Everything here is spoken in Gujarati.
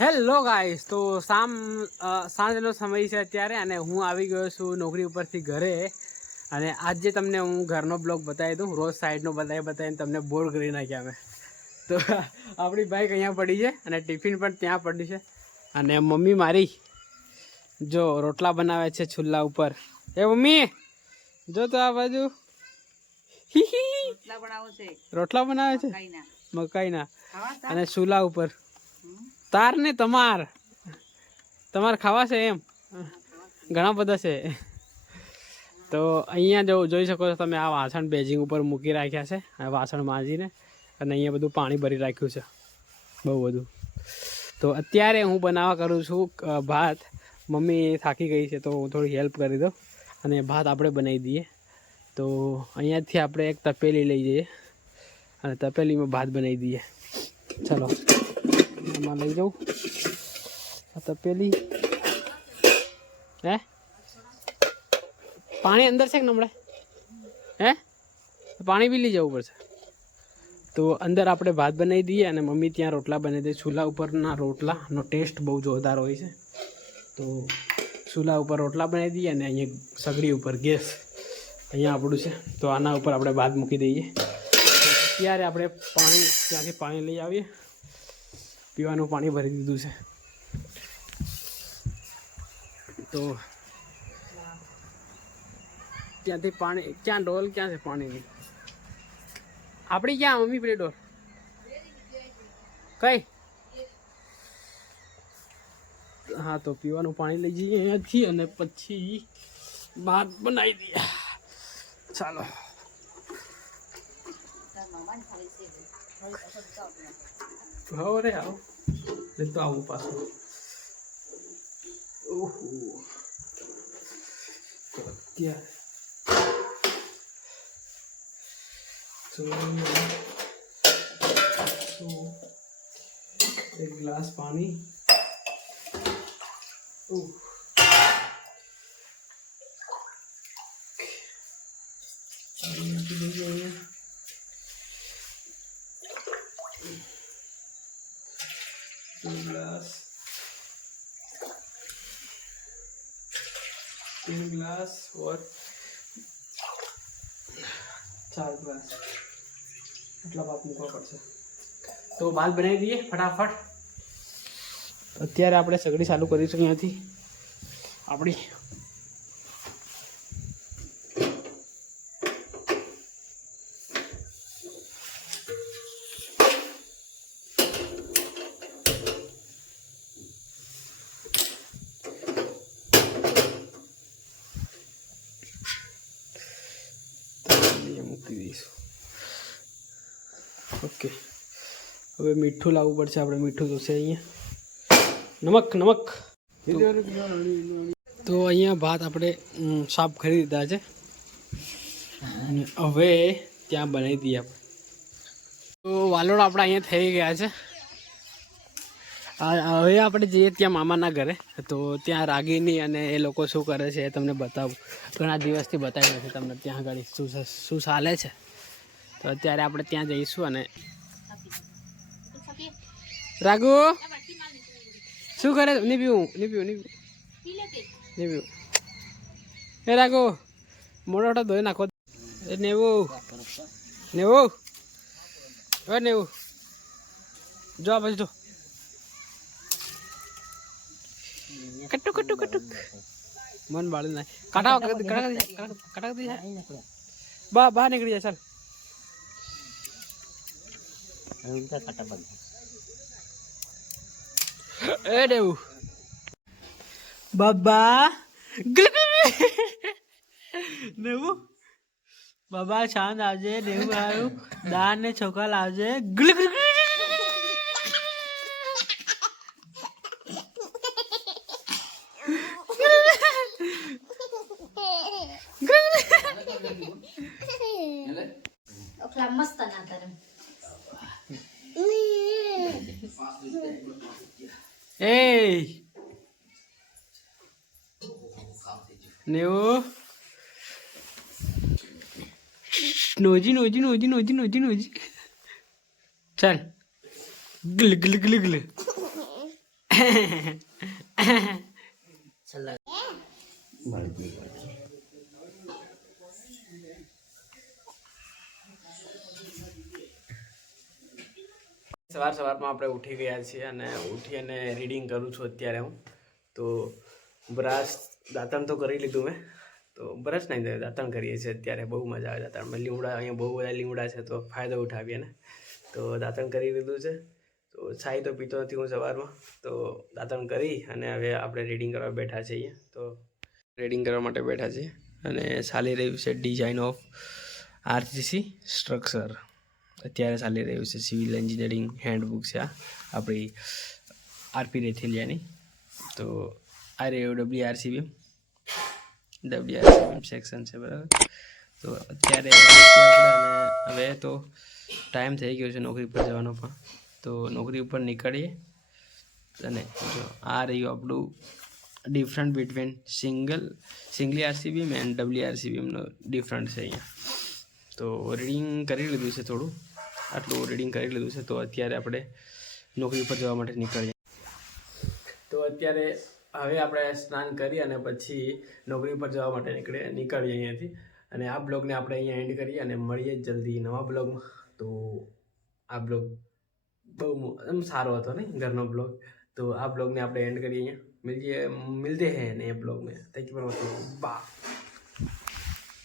હેલો ગાઈસ તો સામ સાંજનો સમય છે અત્યારે અને હું આવી ગયો છું નોકરી ઉપરથી ઘરે. અને આજે તમને હું ઘરનો બ્લોગ બતાવી દઉં. રોજ સાઈડનો બતાવી બતાવીને તમને બોર કરી નાખ્યા અમે તો આપણી બાઈક અહીંયા પડી છે અને ટિફિન પણ ત્યાં પડી છે. અને મમ્મી મારી જો રોટલા બનાવે છે ચૂલા ઉપર. એ મમ્મી જો તો આ બાજુ. રોટલા બનાવો રોટલા બનાવે છે? મકાઈના. અને ચૂલા ઉપર. તાર ને તમાર. તમાર ખાવા છે એમ. ઘણા બધા છે. તો અહીંયા જો જોઈ શકો છો તમે આ વાસણ બેજિંગ ઉપર મૂકી રાખ્યા છે, આ વાસણ માંજીને. અને અહીંયા બધું પાણી ભરી રાખ્યું છે. બહુ બધું. તો અત્યારે હું બનાવવા કરું છું ભાત. મમ્મી થાકી ગઈ છે, તો હું થોડી હેલ્પ કરી દઉં. અને ભાત આપણે બનાવી દઈએ. તો અહીંયાથી આપણે એક તપેલી લઈ જઈએ. અને તપેલીમાં ભાત બનાવી દઈએ. ચલો. આમાં લઈ જાઉં. આ તપેલી હે? પાણી અંદર છે કે નમળે હે? પાણી બી લઈ જવું પડશે. તો અંદર આપણે ભાત બનાવી દઈએ અને મમ્મી ત્યાં રોટલા બનાવી દે. ચૂલા ઉપરના રોટલાનો ટેસ્ટ બહુ જોરદાર હોય છે. તો ચૂલા ઉપર રોટલા બનાવી દઈએ અને અહીંયા સગડી ઉપર ગેસ અહીંયા આપણું છે. તો આના ઉપર આપણે ભાત મૂકી દઈએ. ત્યારે આપણે પાણી ત્યાંથી પાણી લઈ આવીએ. પીવાનું પાણી ભરી દીધું છે. તો ત્યાંથી પાણી, ક્યાં ડોલ, ક્યાં છે પાણીની? આપણી ક્યાં, મમ્મી, પેલી ડોલ? કઈ? હા, તો પીવાનું પાણી લઈ જઈએ અહીંયાથી અને પછી ભાત બનાવી દઈએ. ચાલો. હવે. આવો. નહીં તો આવું પાછું ઓહો અત્યારે તો એક ગ્લાસ પાણી ઓહ પાણી મૂકી દઈએ અહીંયા two glass तीन ग्लास और ચાર ગ્લાસ એટલા ભાત મૂકવા પડશે તો ભાત બનાવી દઈએ ફટાફટ અત્યારે આપણે સગડી ચાલુ કરીશું અહીંયાથી આપણી દઈશું ઓકે. હવે મીઠું લાવવું પડશે, આપણે મીઠું જોશે અહીંયા. નમક નમક. તો અહીંયા ભાત આપણે સાફ કરી દીધા છે. અને હવે ત્યાં બનાવી દઈએ આપણે. તો વાલોડ આપણે અહીંયા થઈ ગયા છે. હવે આપણે જઈએ ત્યાં મામાના ઘરે. તો ત્યાં રાગીની અને એ લોકો શું કરે છે એ તમને બતાવું. ઘણા દિવસથી બતાવ્યું નથી તમને ત્યાં આગળ શું શું ચાલે છે. તો અત્યારે આપણે ત્યાં જઈશું અને રાગુ શું કરે? નહીં પીવું નહીં પીવું નહીં એ રાગુ મોટો મોટો ધોઈ નાખો. નેવું. નેવું. હવે નેવું. જો પછી જો. કટુ કટુક કટુક મન બાળી નાખ કાટા કાટા કાટા કાટા બા બા નીકળી જાય ચાલ એ દેવું બાબા નેવું બાબા શાંત આવજે દેવું આવ્યું દાન ને ચોખા લાવજે ગુલ ગુલ ગુલ. ઓખલા મસ્ત ના તારે એ નેવું નોજી નોજી નોજી નોજી નોજી નોજી ચાલ ગલ ગલ સવાર સવારમાં આપણે ઉઠી ગયા છીએ અને ઉઠી અને રીડિંગ કરું છું અત્યારે હું. તો બ્રશ દાંતણ તો કરી લીધું મેં. તો બ્રશ નહીં થયું, દાંતણ કરીએ છીએ અત્યારે. બહુ મજા આવે દાંતણમાં લીમડા, અહીંયા બહુ બધા લીમડા છે, તો ફાયદો ઉઠાવીએ ને. તો દાંતણ કરી લીધું છે. તો છાઈ તો પીતો નથી હું સવારમાં. તો દાંતણ કરી અને હવે આપણે રીડિંગ કરવા બેઠા છીએ તો રીડિંગ કરવા માટે બેઠા છીએ. અને ચાલી રહ્યું છે ડિઝાઇન ઓફ આરસીસી સ્ટ્રક્ચર અત્યારે ચાલી રહ્યું છે સિવિલ એન્જિનિયરિંગ હેન્ડબુક છે આ. આપણી આરપી રેથેલિયાની. તો આ રહ્યું W RCB W RCB section છે, બરાબર? તો અત્યારે હવે તો ટાઈમ થઈ ગયો છે નોકરી પર જવાનો પણ. તો નોકરી ઉપર નીકળીએ. અને જો આ રહ્યું આપણું different between single singly RCBM and W આરસીબીમનો different છે અહીંયા. તો રીડિંગ કરી લીધું છે થોડું. આટલું રીડિંગ કરી લીધું છે, તો અત્યારે આપણે નોકરી ઉપર જવા માટે નીકળીએ. તો અત્યારે હવે આપણે સ્નાન કરી અને પછી નોકરી ઉપર જવા માટે નીકળે નીકળીએ અહીંયાથી. અને આ બ્લોગને આપણે અહીંયા એન્ડ કરીએ અને મળીએ જલ્દી નવા બ્લોગમાં. તો આ બ્લોગ બહુ એમ સારો હતો ને ઘરનો બ્લોગ. તો આ બ્લોગને આપણે એન્ડ કરીએ અહીંયા. મિલજે મિલતે હે ને એ બ્લોગ મેં thank you for watching bye